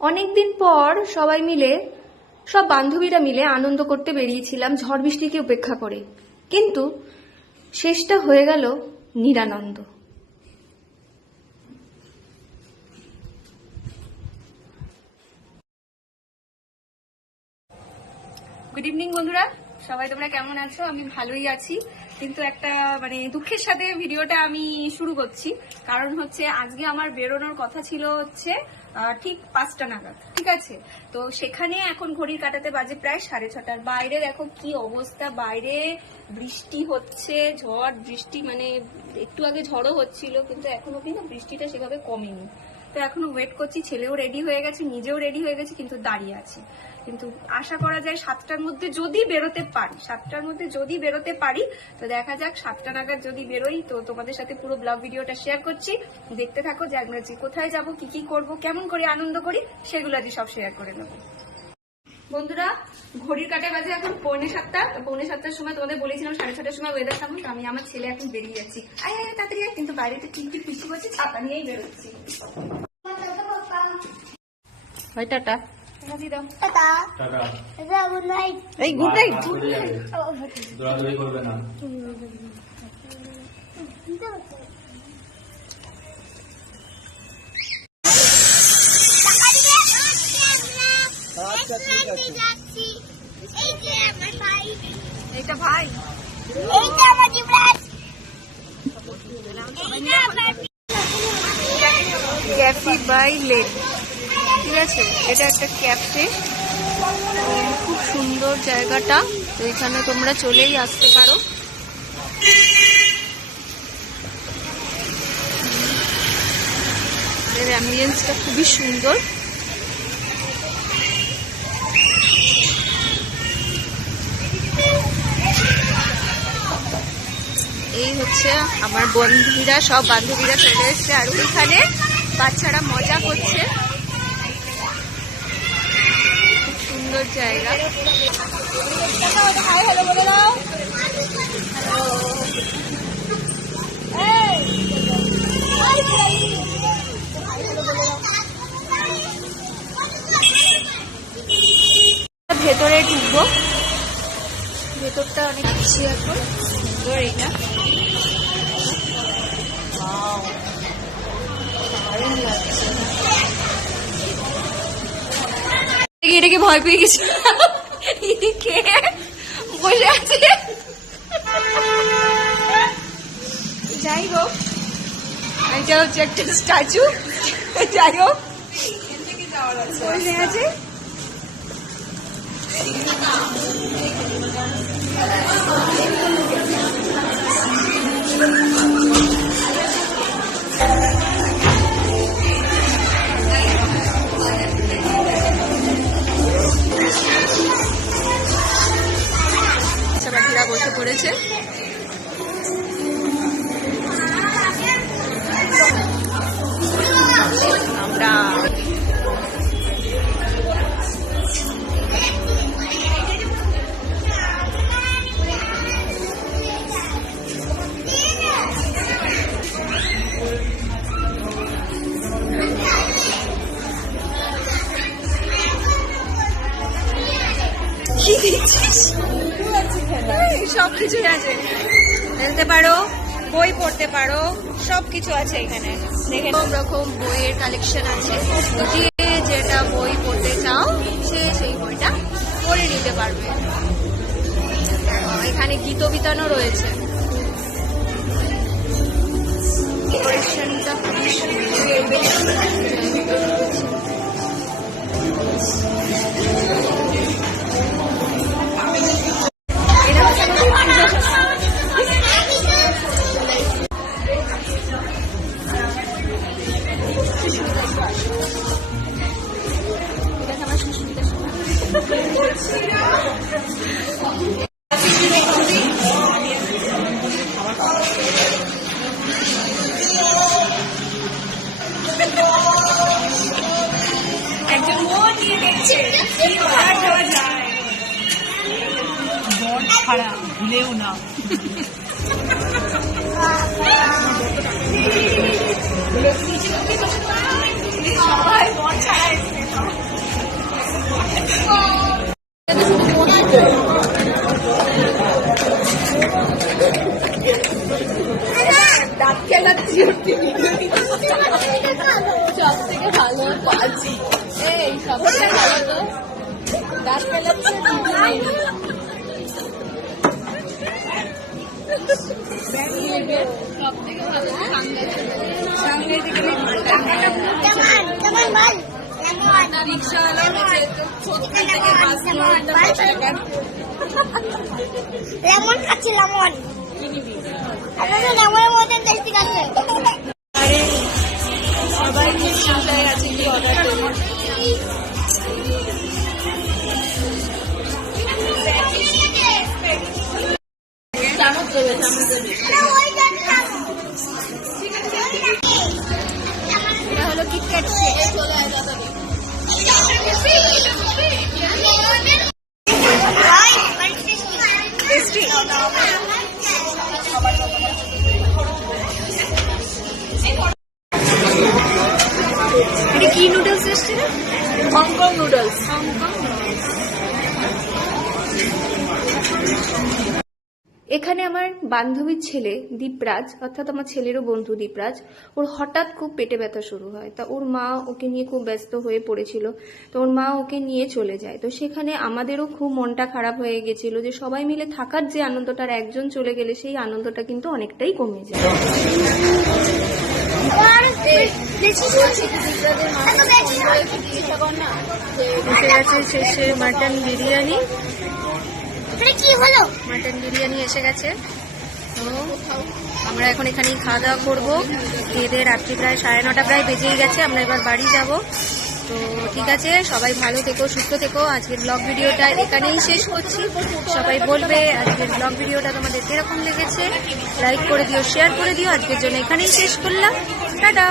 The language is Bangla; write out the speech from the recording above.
অনেকদিন পর সবাই মিলে, সব বান্ধবীরা মিলে আনন্দ করতে বেরিয়েছিলাম ঝড় বৃষ্টিকে উপেক্ষা করে, কিন্তু শেষটা হয়ে গেল নিরানন্দ। গুড ইভিনিং বন্ধুরা, সবাই তোমরা কেমন আছো? আমি ভালোই আছি, কিন্তু একটা দুঃখের সাথে ভিডিওটা আমি শুরু করছি। কারণ হচ্ছে আজকে আমার বেরোনোর কথা ছিল হচ্ছে ঠিক 5টা নাগাদ, ঠিক আছে? তো সেখানে এখন ঘড়ির কাটাতে বাজে প্রায় 6:30। বাইরে দেখো কি অবস্থা, বাইরে বৃষ্টি হচ্ছে, ঝড় বৃষ্টি, একটু আগে ঝড়ও হচ্ছিল, কিন্তু এখনো কিন্তু বৃষ্টিটা সেভাবে কমেনি। তো এখনো ওয়েট করছি, ছেলেও রেডি হয়ে গেছে, নিজেও রেডি হয়ে গেছে, কিন্তু দাঁড়িয়ে আছি। কিন্তু আশা করা যায় 7টার মধ্যে যদি বেরোতে পারি, 7টার মধ্যে যদি বেরোতে পারি, তো দেখা যাক 7টা নাগাদ যদি বেরোই তো তোমাদের সাথে পুরো ব্লগ ভিডিওটা শেয়ার করছি। দেখতে থাকো যে আমরা কোথায় যাব, কি কি করব, কেমন করে আনন্দ করি, সেগুলো আজ সব শেয়ার করে নেবো। বন্ধুরা, ঘড়ির কাটে বাজে এখন 6:45। 6:45টার সময় তোমাদের বলেছিলাম 6:30টার সময় ওয়েদার থাকবো, তো আমি আমার ছেলে এখন বেরিয়ে যাচ্ছি। তাড়াতাড়ি, কিন্তু বাইরে তো টিকটিক বৃষ্টি করছে, ছাতা নিয়েই বেরোচ্ছি। টাটা। এই গুড নাইট। দৌড়াদৌড়ি করবে না। এইটা ভাই, ক্যাফে বাই লেন, ঠিক আছে? এটা একটা ক্যাফে, খুব সুন্দর জায়গাটা, তো এখানে তোমরা চলেই আসতে পারো। এর অ্যাম্বিয়েন্সটা খুবই সুন্দর। এই হচ্ছে আমার বন্ধুরা, সব বান্ধবীরা চলে এসছে, আর ওইখানে বাচ্চারা মজা করছে। খুব সুন্দর জায়গা। ভেতরে ঢুকবো, ভেতরটা অনেক বেশি এখন সুন্দর। এইটা দারুণ লাগছে। এটাকে ভয় পেয়ে গেছি, বসে আছে। যাই হোক, এটা হচ্ছে একটা স্ট্যাচু। যাই হোক, বসে আছে। বাকিরা বসে পড়েছে। আমরা সবকিছুই আছে, খেলতে পারো, বই পড়তে পারো, সবকিছু আছে এখানে। দেখে সব রকম বইয়ের কালেকশন আছে, যে যেটা বই পড়তে চাও সে সেই বইটা পড়ে নিতে পারবে। এখানে গীত বিতানও রয়েছে। ডেকোরেশনটা খুবই সুন্দর। একজন মন দিয়ে দেখছে কি অর্ডার দেওয়া যায়। ছাড়া ভুলেও না। সবাই বর ছাড়া এসেছে। দাঁত খেলাচ্ছি সব থেকে ভালো পাচ্ছি এই সব থেকে ভালো তো দাঁত খেলাচ্ছে সব থেকে ভালো সামনে দিকে রিক্সাওয়ালা লেমন খাচ্ছি লেমন লেমনের মধ্যে টেস্টি খাচ্ছে সবাই খুব চিন্তায় আছে কি অর্ডার করবো চামচ দেবে চামচ দেবে এটা হলো কিটক্যাট চলে আসবে টেস্টি এটা কি নুডলস এসছে না হংকং নুডলস এখানে আমার বান্ধবীর ছেলে দীপরাজ অর্থাৎ আমার ছেলেরও বন্ধু দীপরাজ ওর হঠাৎ খুব পেটে ব্যথা শুরু হয় তা ওর মা ওকে নিয়ে খুব ব্যস্ত হয়ে পড়েছিল তো ওর মা ওকে নিয়ে চলে যায় তো সেখানে আমাদেরও খুব মনটা খারাপ হয়ে গেছিল যে সবাই মিলে থাকার যে আনন্দটার একজন চলে গেলে সেই আনন্দটা কিন্তু অনেকটাই কমে যায় শেষে মাটন বিরিয়ানি কি হলো মাটন বিরিয়ানি এসে গেছে তো আমরা এখন এখানেই খাওয়া দাওয়া করবো খেয়ে রাত্রি প্রায় 9:30 প্রায় বেজেই গেছে আমরা এবার বাড়ি যাব তো ঠিক আছে সবাই ভালো থেকো সুস্থ থেকো আজকের ব্লগ ভিডিওটা এখানেই শেষ করছি সবাই বলবে আজকের ব্লগ ভিডিওটা তোমাদের কিরকম লেগেছে লাইক করে দিও শেয়ার করে দিও আজকের জন্য এখানেই শেষ করলাম টাটা।